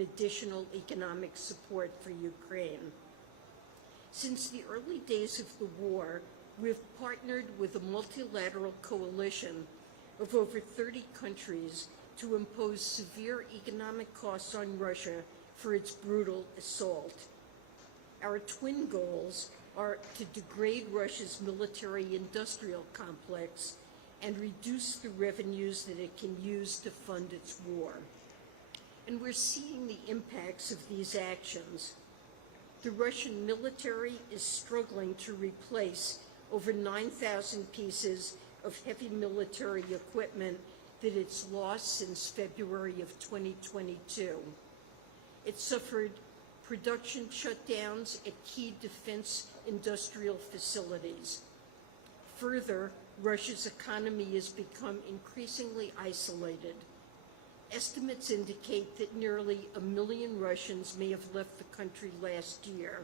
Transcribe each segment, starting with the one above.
additional economic support for Ukraine. Since the early days of the war, we've partnered with a multilateral coalition of over 30 countries to impose severe economic costs on Russia for its brutal assault. Our twin goals are to degrade Russia's military-industrial complex and reduce the revenues that it can use to fund its war. And we're seeing the impacts of these actions. The Russian military is struggling to replace over 9,000 pieces of heavy military equipment that it's lost since February of 2022. It suffered production shutdowns at key defense industrial facilities. Further, Russia's economy has become increasingly isolated. Estimates indicate that nearly 1 million Russians may have left the country last year,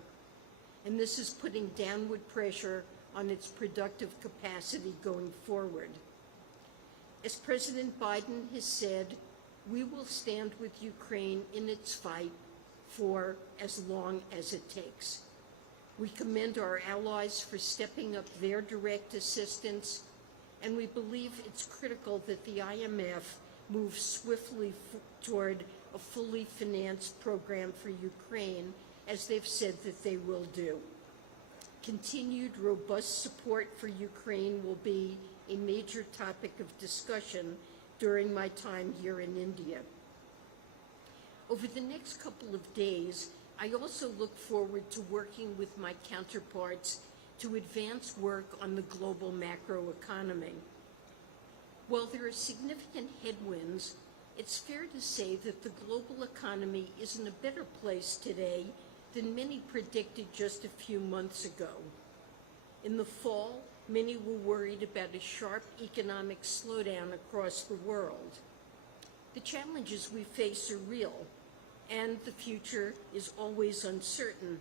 and this is putting downward pressure on its productive capacity going forward. As President Biden has said, we will stand with Ukraine in its fight for as long as it takes. We commend our allies for stepping up their direct assistance, and we believe it's critical that the IMF move swiftly toward a fully financed program for Ukraine, as they've said that they will do. Continued robust support for Ukraine will be a major topic of discussion during my time here in India. Over the next couple of days, I also look forward to working with my counterparts to advance work on the global macroeconomy. While there are significant headwinds, it's fair to say that the global economy is in a better place today than many predicted just a few months ago. In the fall, many were worried about a sharp economic slowdown across the world. The challenges we face are real, and the future is always uncertain,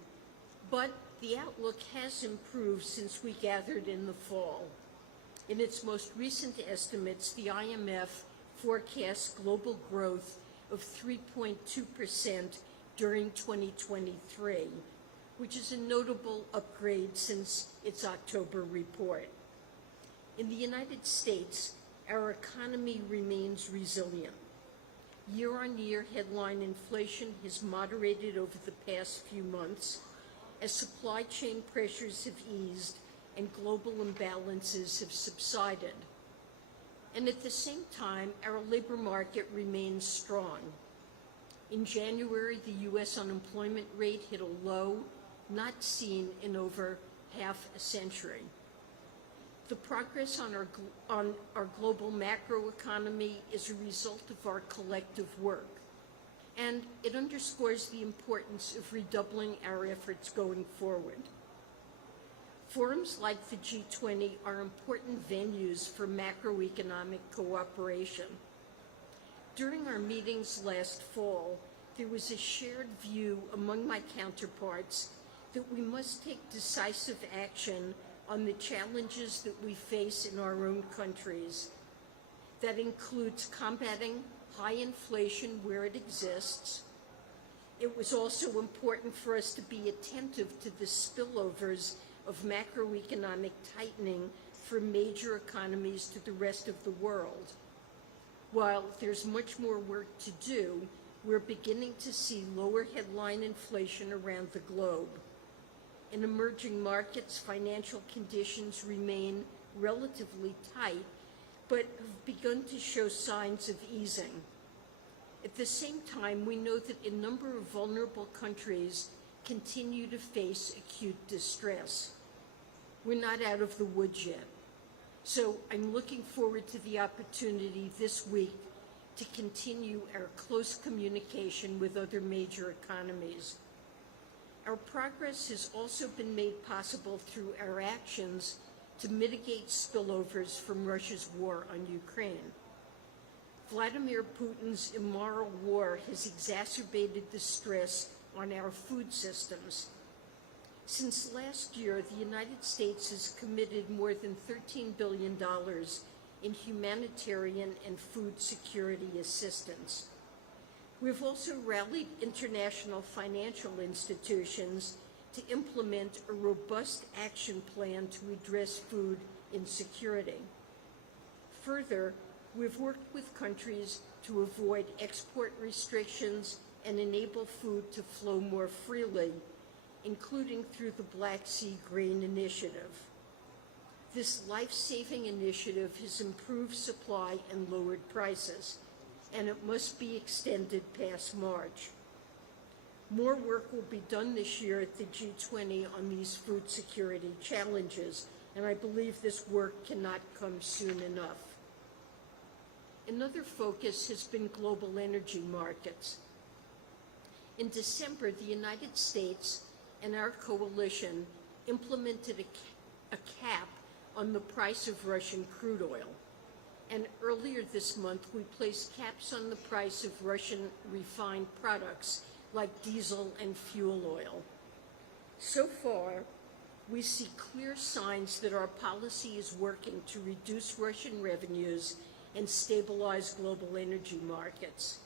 but the outlook has improved since we gathered in the fall. In its most recent estimates, the IMF forecasts global growth of 3.2% during 2023, which is a notable upgrade since its October report. In the United States, our economy remains resilient. Year-on-year headline inflation has moderated over the past few months as supply chain pressures have eased and global imbalances have subsided. And at the same time, our labor market remains strong. In January, the U.S. unemployment rate hit a low not seen in over half a century. The progress on our global macroeconomy is a result of our collective work, and it underscores the importance of redoubling our efforts going forward. Forums like the G20 are important venues for macroeconomic cooperation. During our meetings last fall, there was a shared view among my counterparts that we must take decisive action on the challenges that we face in our own countries. That includes combating high inflation where it exists. It was also important for us to be attentive to the spillovers of macroeconomic tightening from major economies to the rest of the world. While there's much more work to do, we're beginning to see lower headline inflation around the globe. In emerging markets, financial conditions remain relatively tight, but have begun to show signs of easing. At the same time, we know that a number of vulnerable countries continue to face acute distress. We're not out of the woods yet. So I'm looking forward to the opportunity this week to continue our close communication with other major economies. Our progress has also been made possible through our actions to mitigate spillovers from Russia's war on Ukraine. Vladimir Putin's immoral war has exacerbated the stress on our food systems. Since last year, the United States has committed more than $13 billion in humanitarian and food security assistance. We've also rallied international financial institutions to implement a robust action plan to address food insecurity. Further, we've worked with countries to avoid export restrictions and enable food to flow more freely, including through the Black Sea Grain Initiative. This life-saving initiative has improved supply and lowered prices, and it must be extended past March. More work will be done this year at the G20 on these food security challenges, and I believe this work cannot come soon enough. Another focus has been global energy markets. In December, the United States and our coalition implemented a cap on the price of Russian crude oil. And earlier this month, we placed caps on the price of Russian refined products like diesel and fuel oil. So far, we see clear signs that our policy is working to reduce Russian revenues and stabilize global energy markets.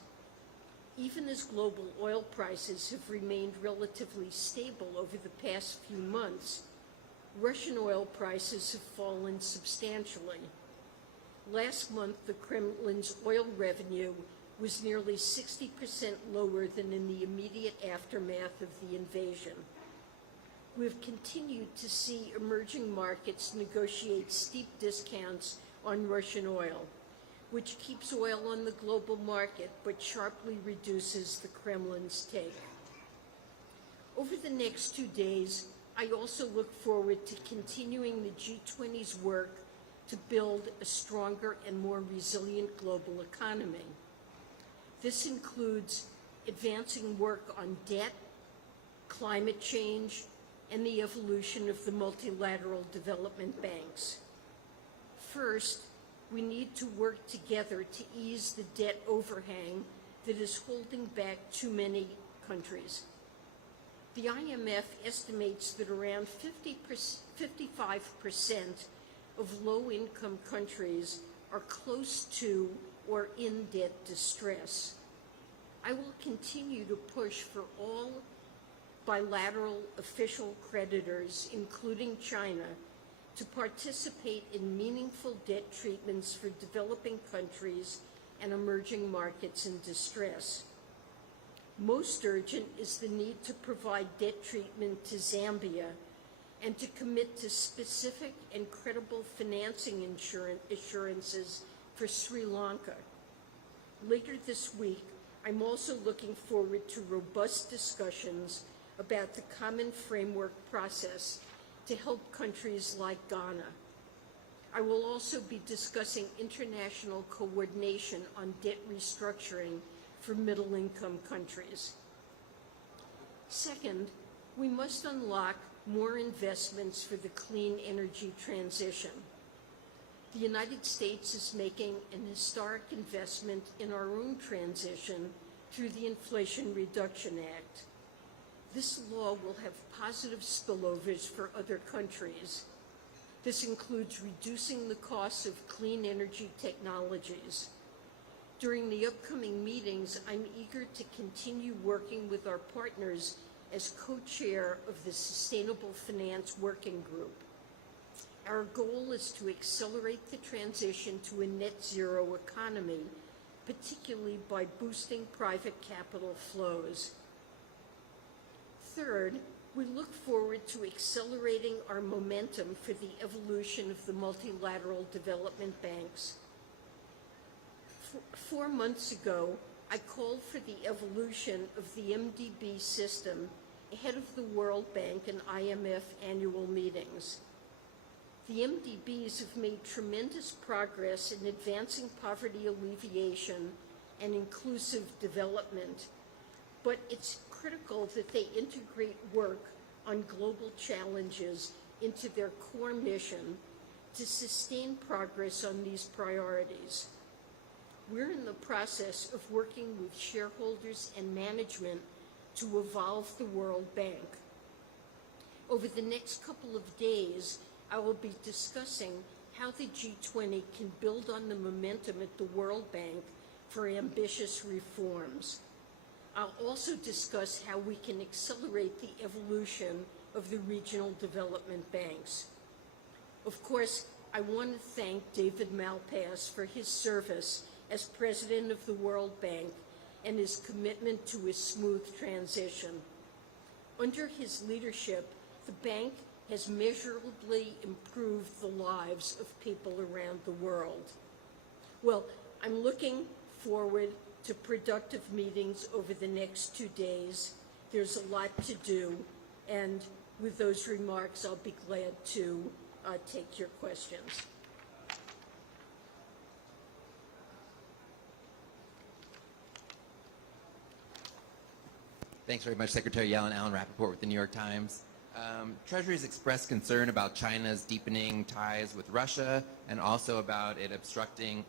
Even as global oil prices have remained relatively stable over the past few months, Russian oil prices have fallen substantially. Last month, the Kremlin's oil revenue was nearly 60% lower than in the immediate aftermath of the invasion. We've continued to see emerging markets negotiate steep discounts on Russian oil, which keeps oil on the global market but sharply reduces the Kremlin's take. Over the next 2 days, I also look forward to continuing the G20's work to build a stronger and more resilient global economy. This includes advancing work on debt, climate change, and the evolution of the multilateral development banks. First, we need to work together to ease the debt overhang that is holding back too many countries. The IMF estimates that around 55% of low-income countries are close to or in debt distress. I will continue to push for all bilateral official creditors, including China, to participate in meaningful debt treatments for developing countries and emerging markets in distress. Most urgent is the need to provide debt treatment to Zambia and to commit to specific and credible financing assurances for Sri Lanka. Later this week, I'm also looking forward to robust discussions about the common framework process to help countries like Ghana. I will also be discussing international coordination on debt restructuring for middle-income countries. Second, we must unlock more investments for the clean energy transition. The United States is making an historic investment in our own transition through the Inflation Reduction Act. This law will have positive spillovers for other countries. This includes reducing the costs of clean energy technologies. During the upcoming meetings, I'm eager to continue working with our partners as co-chair of the Sustainable Finance Working Group. Our goal is to accelerate the transition to a net zero economy, particularly by boosting private capital flows. Third, we look forward to accelerating our momentum for the evolution of the multilateral development banks. 4 months ago, I called for the evolution of the MDB system ahead of the World Bank and IMF annual meetings. The MDBs have made tremendous progress in advancing poverty alleviation and inclusive development, but it's critical that they integrate work on global challenges into their core mission to sustain progress on these priorities. We're in the process of working with shareholders and management to evolve the World Bank. Over the next couple of days, I will be discussing how the G20 can build on the momentum at the World Bank for ambitious reforms. I'll also discuss how we can accelerate the evolution of the regional development banks. Of course, I want to thank David Malpass for his service as president of the World Bank and his commitment to a smooth transition. Under his leadership, the bank has measurably improved the lives of people around the world. Well, I'm looking forward to productive meetings over the next 2 days. There's a lot to do, and with those remarks, I'll be glad to take your questions. Thanks very much, Secretary Yellen. Alan Rappaport with the New York Times. Treasury has expressed concern about China's deepening ties with Russia and also about it obstructing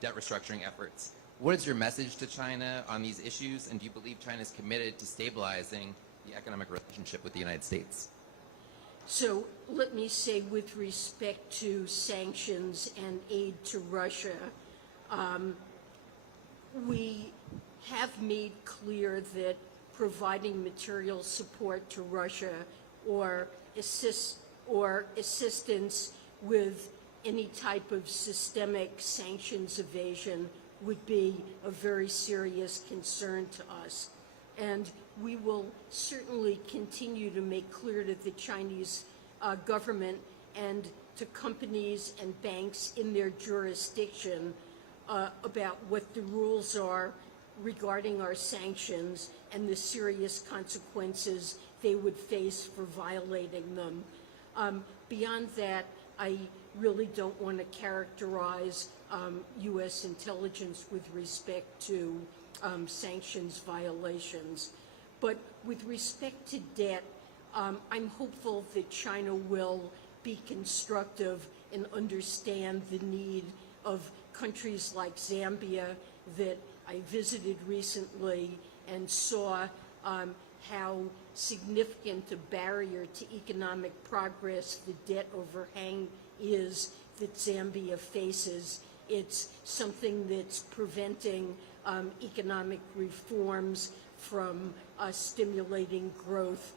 debt restructuring efforts. What is your message to China on these issues, and do you believe China is committed to stabilizing the economic relationship with the United States? So let me say, with respect to sanctions and aid to Russia, we have made clear that providing material support to Russia or assistance with any type of systemic sanctions evasion would be a very serious concern to us. And we will certainly continue to make clear to the Chinese government and to companies and banks in their jurisdiction about what the rules are regarding our sanctions and the serious consequences they would face for violating them. Beyond that, I really don't want to characterize U.S. intelligence with respect to sanctions violations. But with respect to debt, I'm hopeful that China will be constructive and understand the need of countries like Zambia that I visited recently and saw how significant a barrier to economic progress the debt overhang is that Zambia faces. It's something that's preventing economic reforms from stimulating growth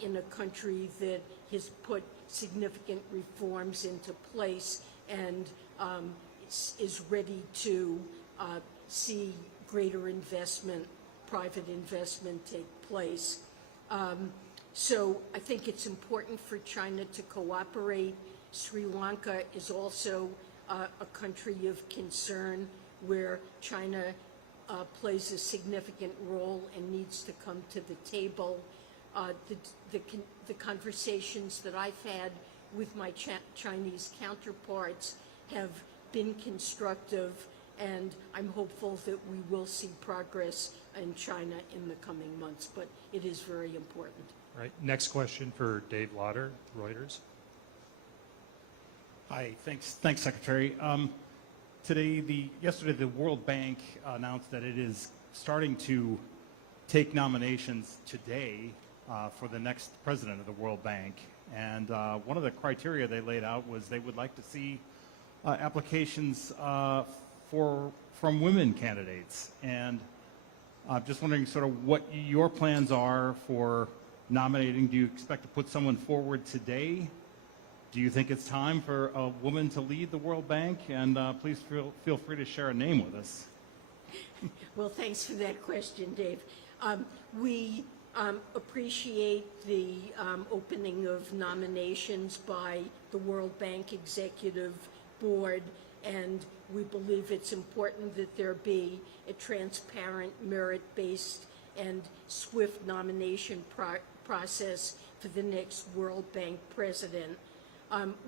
in a country that has put significant reforms into place and is ready to see greater investment, private investment take place. So I think it's important for China to cooperate. Sri Lanka is also a country of concern where China plays a significant role and needs to come to the table. The conversations that I've had with my Chinese counterparts have been constructive, and I'm hopeful that we will see progress in China in the coming months, but it is very important. All right, next question for Dave Lauder, Reuters. Hi, thanks, Secretary. Yesterday, the World Bank announced that it is starting to take nominations today for the next president of the World Bank. And one of the criteria they laid out was they would like to see applications from women candidates. And I'm just wondering sort of what your plans are for nominating. Do you expect to put someone forward today? Do you think it's time for a woman to lead the World Bank? And please feel free to share a name with us. Well, thanks for that question, Dave. We appreciate the opening of nominations by the World Bank Executive Board, and we believe it's important that there be a transparent, merit-based, and swift nomination process for the next World Bank president.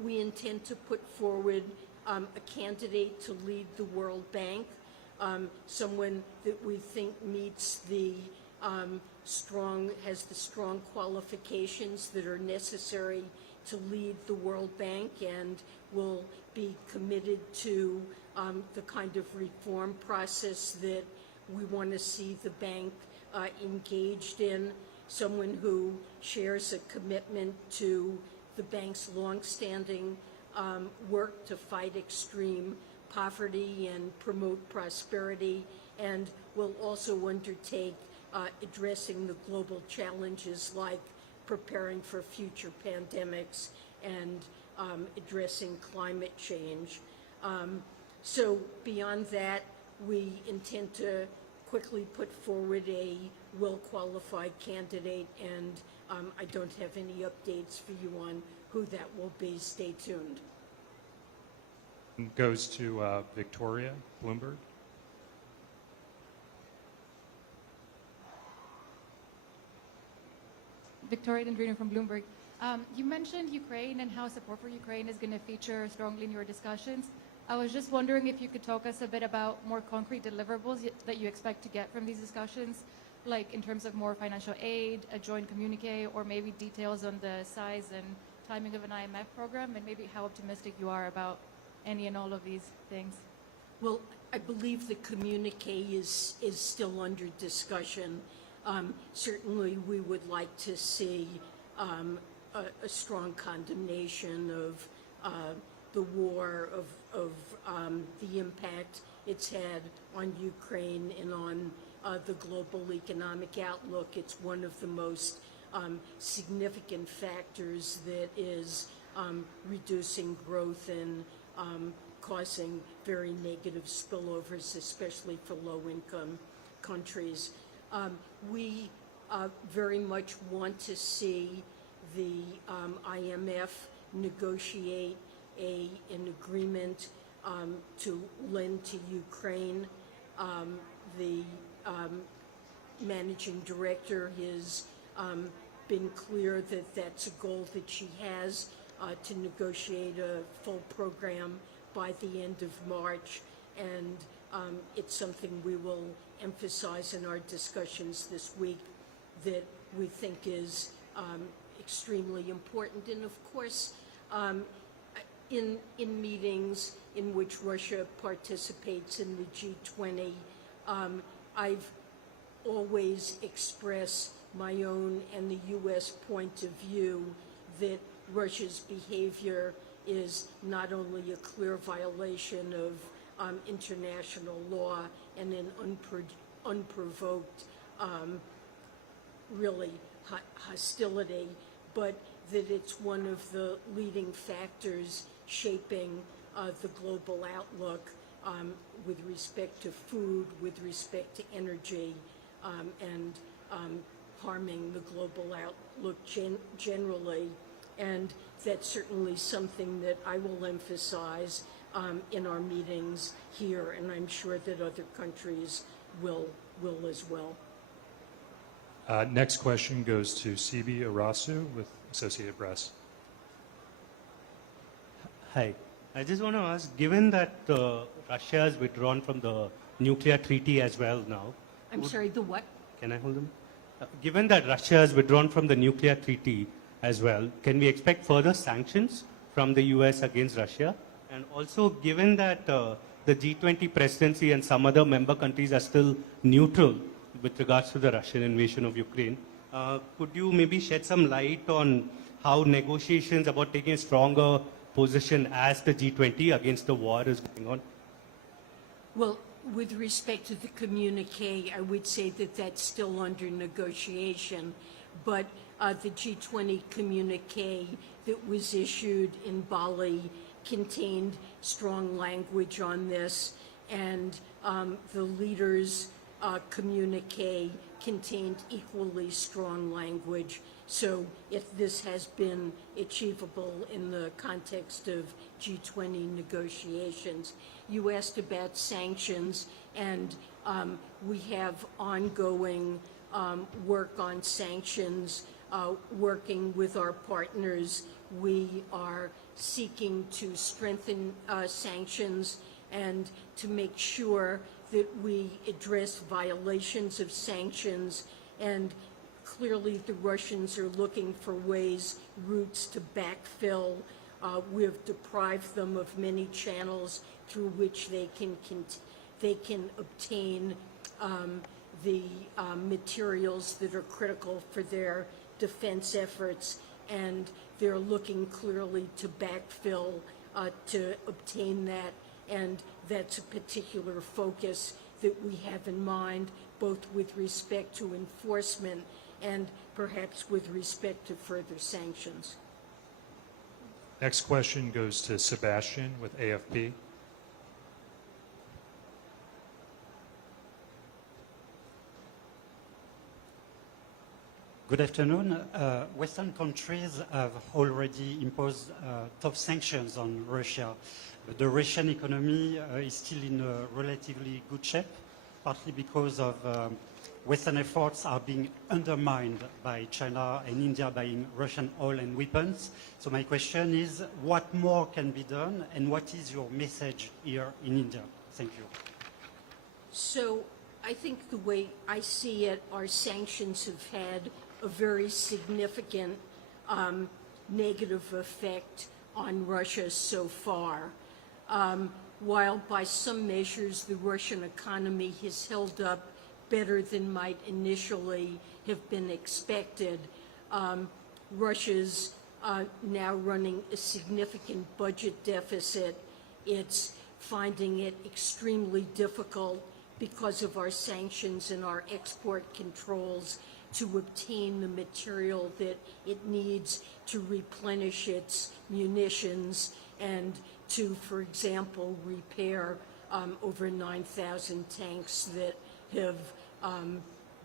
We intend to put forward a candidate to lead the World Bank, someone that we think meets the has the strong qualifications that are necessary to lead the World Bank and will be committed to the kind of reform process that we want to see the bank engaged in, someone who shares a commitment to the bank's longstanding work to fight extreme poverty and promote prosperity, and will also undertake addressing the global challenges like preparing for future pandemics and addressing climate change. So beyond that, we intend to quickly put forward a well-qualified candidate, and I don't have any updates for you on who that will be. Stay tuned. Goes to Victoria Bloomberg. Victoria Dendrino from Bloomberg. You mentioned Ukraine and how support for Ukraine is going to feature strongly in your discussions. I was just wondering if you could talk us a bit about more concrete deliverables that you expect to get from these discussions, like in terms of more financial aid, a joint communique, or maybe details on the size and timing of an IMF program, and maybe how optimistic you are about any and all of these things. Well, I believe the communique is still under discussion. Certainly, we would like to see a strong condemnation of the war, of the impact it's had on Ukraine and on the global economic outlook. It's one of the most significant factors that is reducing growth and causing very negative spillovers, especially for low-income countries. We very much want to see the IMF negotiate an agreement to lend to Ukraine. The managing director has been clear that that's a goal that she has, to negotiate a full program by the end of March, and it's something we will emphasize in our discussions this week that we think is extremely important. And of course, in meetings in which Russia participates in the G20, I've always expressed my own and the U.S. point of view that Russia's behavior is not only a clear violation of international law and an unprovoked really hostility, but that it's one of the leading factors shaping the global outlook with respect to food, with respect to energy, and harming the global outlook generally. And that's certainly something that I will emphasize in our meetings here, and I'm sure that other countries will as well. Next question goes to CB Arasu with Associated Press. Hi. I just want to ask, given that Russia has withdrawn from the nuclear treaty as well now. I'm sorry, the what? Can I hold them? Given that Russia has withdrawn from the nuclear treaty as well, can we expect further sanctions from the US against Russia? And also, given that the G20 presidency and some other member countries are still neutral with regards to the Russian invasion of Ukraine, could you maybe shed some light on how negotiations about taking a stronger position as the G20 against the war is going on? Well, with respect to the communique, I would say that that's still under negotiation, but the G20 communique that was issued in Bali contained strong language on this, and the leaders' communique contained equally strong language. So if this has been achievable in the context of G20 negotiations. You asked about sanctions, and we have ongoing work on sanctions, working with our partners. We are seeking to strengthen sanctions and to make sure that we address violations of sanctions, and clearly the Russians are looking for ways, routes to backfill. We have deprived them of many channels through which they can obtain the materials that are critical for their defense efforts, and they're looking clearly to backfill to obtain that, and that's a particular focus that we have in mind, both with respect to enforcement and perhaps with respect to further sanctions. Next question goes to Sebastian with AFP. Good afternoon. Western countries have already imposed tough sanctions on Russia. But the Russian economy is still in a relatively good shape, partly because of Western efforts are being undermined by China and India buying Russian oil and weapons. So my question is, what more can be done, and what is your message here in India? Thank you. So I think the way I see it, our sanctions have had a very significant negative effect on Russia so far. While by some measures the Russian economy has held up better than might initially have been expected, Russia's now running a significant budget deficit. It's finding it extremely difficult because of our sanctions and our export controls to obtain the material that it needs to replenish its munitions and to, for example, repair over 9,000 tanks that have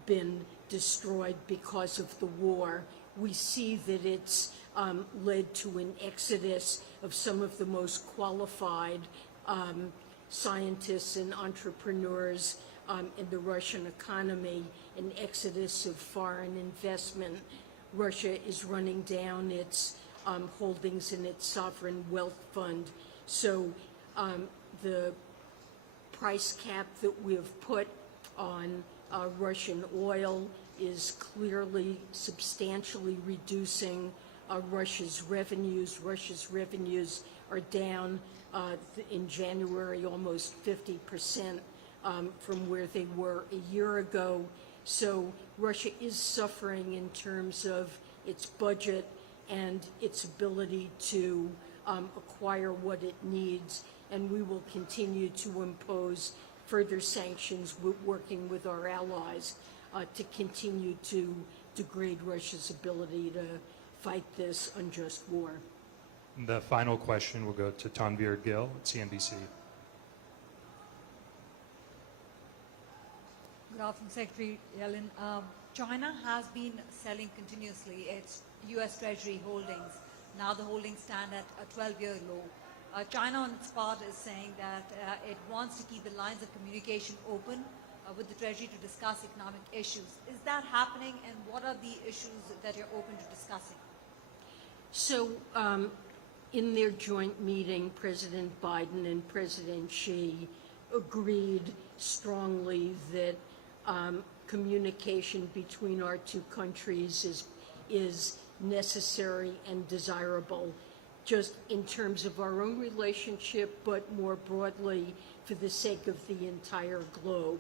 been destroyed because of the war. We see that it's led to an exodus of some of the most qualified scientists and entrepreneurs in the Russian economy, an exodus of foreign investment. Russia is running down its holdings in its sovereign wealth fund. So the price cap that we have put on Russian oil is clearly substantially reducing Russia's revenues. Russia's revenues are down in January almost 50% from where they were a year ago. So Russia is suffering in terms of its budget and its ability to acquire what it needs, and we will continue to impose further sanctions, working with our allies to continue to degrade Russia's ability to fight this unjust war. The final question will go to Tanvir Gill at CNBC. Good afternoon, Secretary Yellen. China has been selling continuously its U.S. Treasury holdings. Now the holdings stand at a 12-year low. China on its part is saying that it wants to keep the lines of communication open with the Treasury to discuss economic issues. Is that happening, and what are the issues that you're open to discussing? So in their joint meeting, President Biden and President Xi agreed strongly that communication between our two countries is necessary and desirable, just in terms of our own relationship, but more broadly for the sake of the entire globe,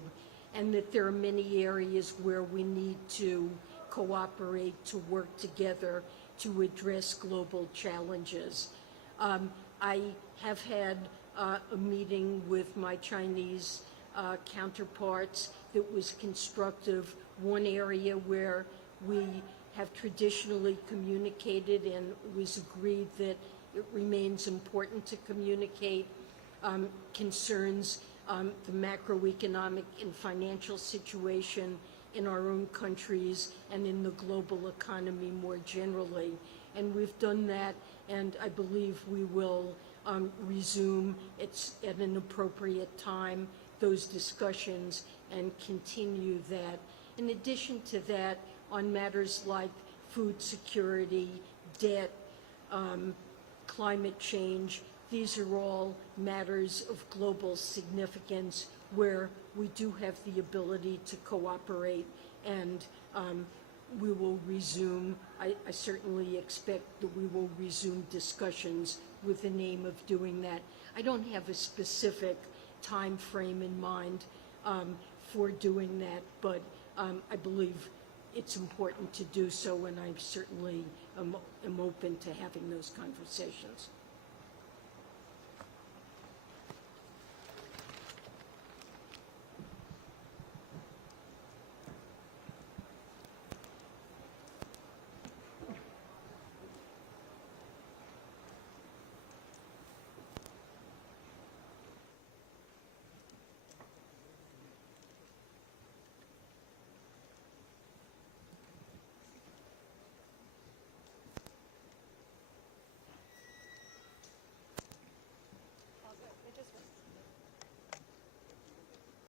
and that there are many areas where we need to cooperate, to work together to address global challenges. I have had a meeting with my Chinese counterparts that was constructive. One area where we have traditionally communicated and it was agreed that it remains important to communicate concerns the macroeconomic and financial situation in our own countries and in the global economy more generally. And we've done that, and I believe we will resume at an appropriate time those discussions and continue that. In addition to that, on matters like food security, debt, climate change, these are all matters of global significance where we do have the ability to cooperate, and we will resume, I certainly expect that we will resume discussions with the aim of doing that. I don't have a specific time frame in mind for doing that, but I believe it's important to do so, and I certainly am open to having those conversations.